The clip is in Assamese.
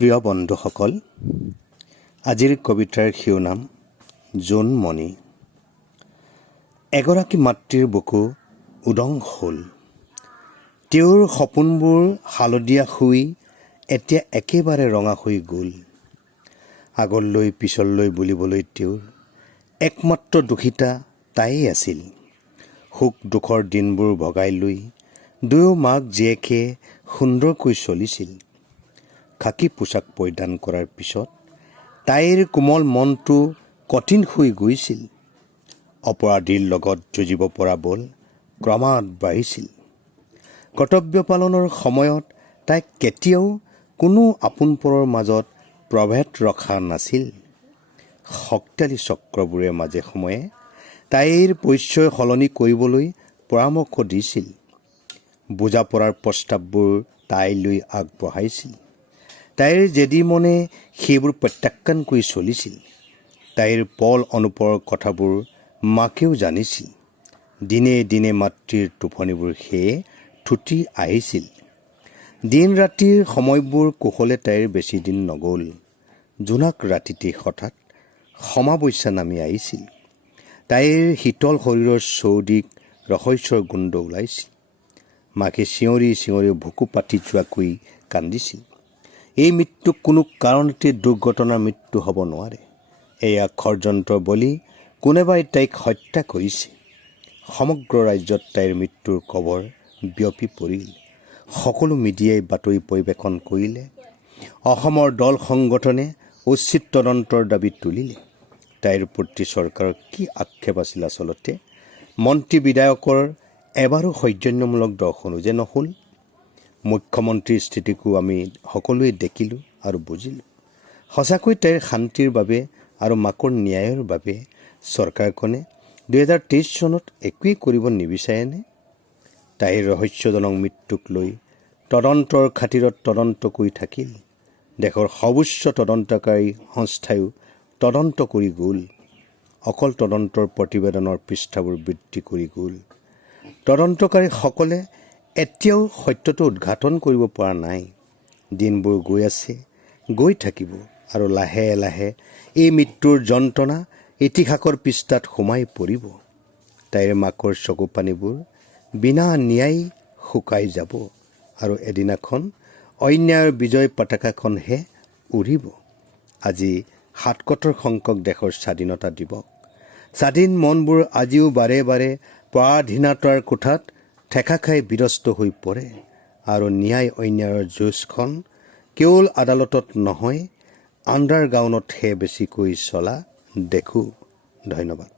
প্ৰিয় বন্ধুসকল, আজিৰ কবিতাৰ শিৰোনাম জোনমণি। এগৰাকী মাতৃৰ বুকু উদং হ'ল। তেওঁৰ সপোনবোৰ হালধীয়া হৈ এতিয়া একেবাৰে ৰঙা হৈ গ'ল। আগলৈ পিছলৈ বুলিবলৈ তেওঁৰ একমাত্ৰ দোষিতা তায়েই আছিল। সুখ দুখৰ দিনবোৰ ভগাই লৈ দুয়ো মাক জীয়েকে সুন্দৰকৈ চলিছিল। খাকী পোছাক পৰিধান কৰাৰ পিছত তাইৰ কোমল মনটো কঠিন হৈ গৈছিল। অপৰাধীৰ লগত যুঁজিব পৰা বল ক্ৰমাৎ বাঢ়িছিল। কৰ্তব্য পালনৰ সময়ত তাই কেতিয়াও কোনো আপোনপৰৰ মাজত প্ৰভেদ ৰখা নাছিল। শক্তিশালী চক্ৰবোৰে মাজে সময়ে তাইৰ পৰিচয় সলনি কৰিবলৈ পৰামৰ্শ দিছিল। বুজা পৰাৰ প্ৰস্তাৱবোৰ তাইলৈ আগবঢ়াইছিল। তাইৰ জেদী মনে সেইবোৰ প্ৰত্যাখ্যান কৰি চলিছিল। তাইৰ পল অনুপৰ কথাবোৰ মাকেও জানিছিল। দিনে দিনে মাতৃৰ টোপনিবোৰ সেয়ে থুটি আহিছিল। দিন ৰাতিৰ সময়বোৰ কুশলে তাইৰ বেছি দিন নগ'ল। জোনাক ৰাতিতে হঠাৎ সমাৱস্যা নামি আহিছিল। তাইৰ শীতল শৰীৰৰ চৌদিশ ৰহস্যৰ গোন্ধ ওলাইছিল। মাকে চিঞৰি চিঞৰি বুকু পাতি যোৱাকৈ কান্দিছিল। এই মৃত্যু কোনো কাৰণতে দুৰ্ঘটনাৰ মৃত্যু হ'ব নোৱাৰে। এয়া ষড়যন্ত্ৰৰ বলি, কোনোবাই তাইক হত্যা কৰিছে। সমগ্ৰ ৰাজ্যত তাইৰ মৃত্যুৰ খবৰ বিয়পি পৰিল। সকলো মিডিয়াই বাতৰি পৰিৱেশন কৰিলে। অসমৰ দল সংগঠনে উচিত তদন্তৰ দাবী তুলিলে। তাইৰ প্ৰতি চৰকাৰৰ কি আক্ষেপ আছিল আচলতে? মন্ত্ৰী বিধায়কৰ এবাৰো সৌজন্যমূলক দৰ্শনো যে নহ'ল। মুখ্যমন্ত্ৰীৰ স্থিতিকো আমি সকলোৱে দেখিলোঁ আৰু বুজিলোঁ। সঁচাকৈ তাইৰ শান্তিৰ বাবে আৰু মাকৰ ন্যায়ৰ বাবে চৰকাৰখনে 2023 চনত একোৱেই কৰিব নিবিচাৰেনে? তাইৰ ৰহস্যজনক মৃত্যুক লৈ তদন্তৰ খাতিৰত তদন্ত কৰি থাকিল। দেশৰ সৰ্বোচ্চ তদন্তকাৰী সংস্থাইও তদন্ত কৰি গ'ল। অকল তদন্তৰ প্ৰতিবেদনৰ পৃষ্ঠাবোৰ বৃদ্ধি কৰি গ'ল। তদন্তকাৰীসকলে এতিয়াও সত্যটো উদ্ঘাটন কৰিব পৰা নাই। দিনবোৰ গৈ আছে, গৈ থাকিব আৰু লাহে লাহে এই মৃত্যুৰ যন্ত্ৰণা ইতিহাসৰ পৃষ্ঠাত সোমাই পৰিব। তাইৰ মাকৰ চকু পানীবোৰ বিনা ন্যায় শুকাই যাব আৰু এদিনাখন অন্যায়ৰ বিজয় পতাকাখনহে উৰিব। আজি ৭৭ সংখ্যক দেশৰ স্বাধীনতা দিৱস। স্বাধীন মনবোৰ আজিও বাৰে বাৰে পৰাধীনতাৰ কোঠাত ঠেকা খাই বিধ্বস্ত হৈ পৰে আৰু ন্যায় অন্যায়ৰ যুঁজখন কেৱল আদালতত নহয়, আণ্ডাৰগ্ৰাউণ্ডতহে বেছিকৈ চলা দেখোঁ। ধন্যবাদ।